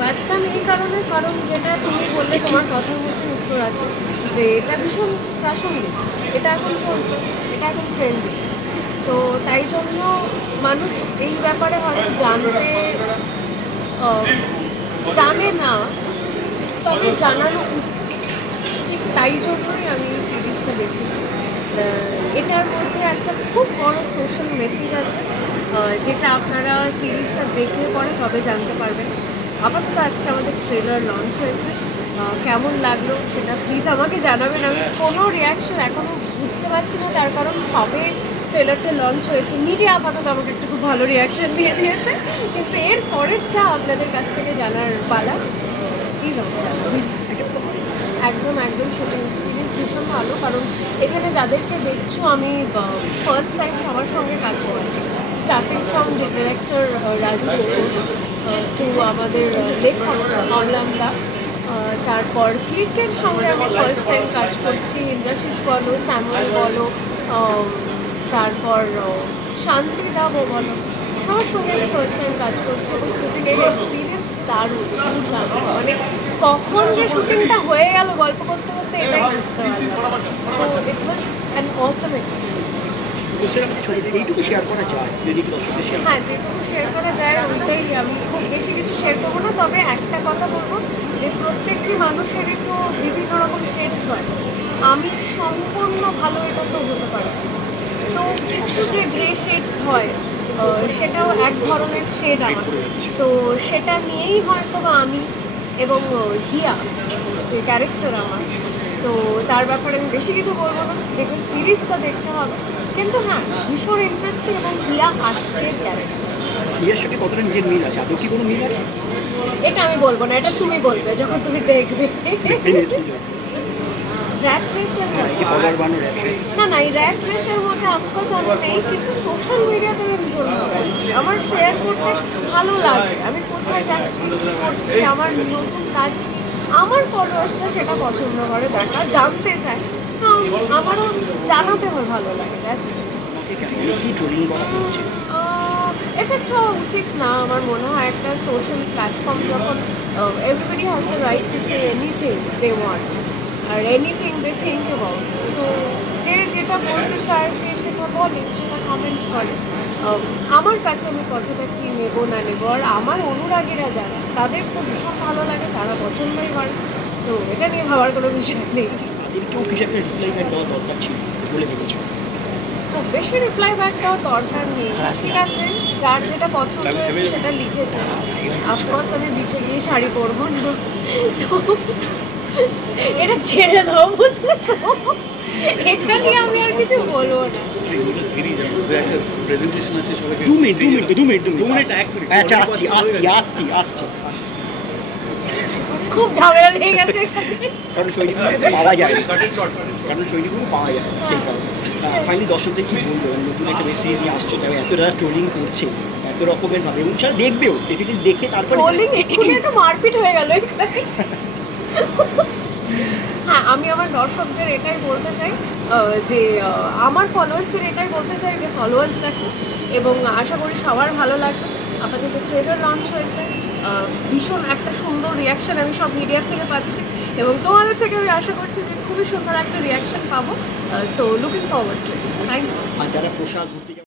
বাঁচলাম এই কারণে, কারণ যেটা তুমি বললে, তোমার কথার মধ্যে উত্তর আছে যে এটা ভীষণ প্রাসঙ্গিক। এটা এখন চলছে, এটা এখন ট্রেন্ডিং তো তাই জন্য মানুষ এই ব্যাপারে হয়তো জানতে জানে না, তবে জানানো উচিত। ঠিক তাই জন্যই আমি এই সিরিজটা দেখেছি। এটার মধ্যে একটা খুব বড় সোশ্যাল মেসেজ আছে যেটা আপনারা সিরিজটা দেখলে পরে তবে জানতে পারবেন। আপাতত আজকে আমাদের ট্রেলার লঞ্চ হয়েছে। কেমন লাগল সেটা প্লিজ আমাকে জানাবেন। আমি কোনো রিয়াকশন এখনও বুঝতে পারছি না, তার কারণ সবে ট্রেলারটা লঞ্চ হয়েছে। মিডিয়া আপাতত আমাকে একটু খুব ভালো রিয়াকশন দিয়ে দিয়েছে। কিন্তু এর পরেরটা আপনাদের কাছ থেকে জানার পালা। প্লিজ আমাকে একদম একদম শুটিং এক্সপিরিয়েন্স ভীষণ ভালো, কারণ এখানে যাদেরকে দেখছ, আমি ফার্স্ট টাইম সবার সঙ্গে কাজ করেছি। Starting from director Rajdeep Ghosh আমাদের লেখক অমলান্দা তারপর ক্লিকের সঙ্গে আমি ফার্স্ট টাইম কাজ করছি ইন্দ্রাশিস বলো স্যামুয়েল বলো তারপর শান্তি শান্তিদা বলো। সবার সঙ্গে আমি ফার্স্ট টাইম কাজ করছি এবং শুটিংয়ের এক্সপিরিয়েন্স দারুণ মানে কখন যে শুটিংটা হয়ে গেল গল্প করতে করতে এটাই বুঝতে পারলাম তো it was an awesome experience এইটুকু শেয়ার করা যায়? হ্যাঁ যেটুকু শেয়ার করা যায় ওইটাই আমি খুব বেশি কিছু শেয়ার করব না তবে একটা কথা বলব যে প্রত্যেকটি মানুষেরই তো বিভিন্ন রকম শেডস হয়। আমি সম্পূর্ণ ভালো এটা তো হতে পারি তো কিছু যে গ্রে শেডস হয় সেটাও এক ধরনের শেড আমার। তো সেটা নিয়েই হয়তো বা আমি এবং হিয়া, যে ক্যারেক্টার আমার তো তার ব্যাপারে আমি বেশি কিছু বলব না। দেখে সিরিজটা দেখতে হবে। কিন্তু হ্যাঁ ভীষণ ইন্টারেস্টিং এবং হিয়া আজকের ক্যারেক্টার নিজের সঙ্গে কতটা নিজের মিল আছে? আদৌ কি কোনো মিল আছে? এটা আমি বলব না এটা তুমি বলবে যখন তুমি দেখবে। র্যাট রেসের না না এই র্যাট রেসের মধ্যে অফকোর্স আমি নেই কিন্তু সোশ্যাল মিডিয়াতে আমি ভীষণ আমার শেয়ার করতে ভালো লাগে। আমি কোথায় যাচ্ছি কী করছি আমার নতুন কাজ কি, আমার ফলোয়ার্সরা সেটা পছন্দ করে দেখা জানতে চায়। সো আমারও জানাতে হয় ভালো লাগে এফেক্ট হওয়া উচিত না আমার মনে হয় একটা সোশ্যাল প্ল্যাটফর্ম যখন everybody has the right to say anything they want R anything they think about তো যে যেটা বলতে চায় সে সেটা বলে সেটা কমেন্ট করে। আমার কাছে আমি কতটা কী নেব না নেব আর আমার অনুরাগীরা যারা তাদের তো ভীষণ ভালো লাগে তারা পছন্দই করে। তো এটা নিয়ে ভাবার কোনো বিষয় নেই। তাদেরকেও হিসাবে রিপ্লাই ব্যাক দেওয়া দরকার ছিল বলে ভেবেছো খুব বেশি রিপ্লাই ব্যাক দেওয়ার দরকার নেই। হ্যাঁ, ঠিক আছে যার যেটা পছন্দ হয়েছে সেটা লিখেছে। অফকোর্স আমি বিচে গিয়ে শাড়ি পরবো না। এটা ছেড়ে দাও বুঝলে তো? এটা নিয়ে আমি আর কিছু বলব না। বেরিয়ে যাব। একটা প্রেজেন্টেশন আছে সবাইকে দু মিনিট দু মিনিট দু মিনিট দু দু মিনিট মিনিট এক মিনিট। আচ্ছা আসছি আসছি আসছি আসছি। খুব ঝামেলা লেগে গেছে। কারণ সৈনিকগুলো পাওয়া যায় না। কারণ সৈনিকগুলো পাওয়া যায় সেই কারণে। ফাইনালি দর্শকদের কি বলব? মানে নতুন একটা ওয়েব সিরিজ নিয়ে আসছো তাই এত ট্রোলিং করছে এত রকমের ভাবে এবং সেটা দেখবেও দেখে তারপরে মারপিট হয়ে গেল হ্যাঁ আমি আমার দর্শকদের এটাই বলতে চাই যে আমার ফলোয়ার্সদের এটাই বলতে চাই যে ফলোয়ার্স দেখো এবং আশা করি সবার ভালো লাগবে। আপাতত ট্রেলার লঞ্চ হয়েছে ভীষণ একটা সুন্দর রিয়াকশন আমি সব মিডিয়ার থেকে পাচ্ছি এবং তোমাদের থেকে আমি আশা করছি যে খুবই সুন্দর একটা রিয়াকশন পাবো। So looking forward to thank you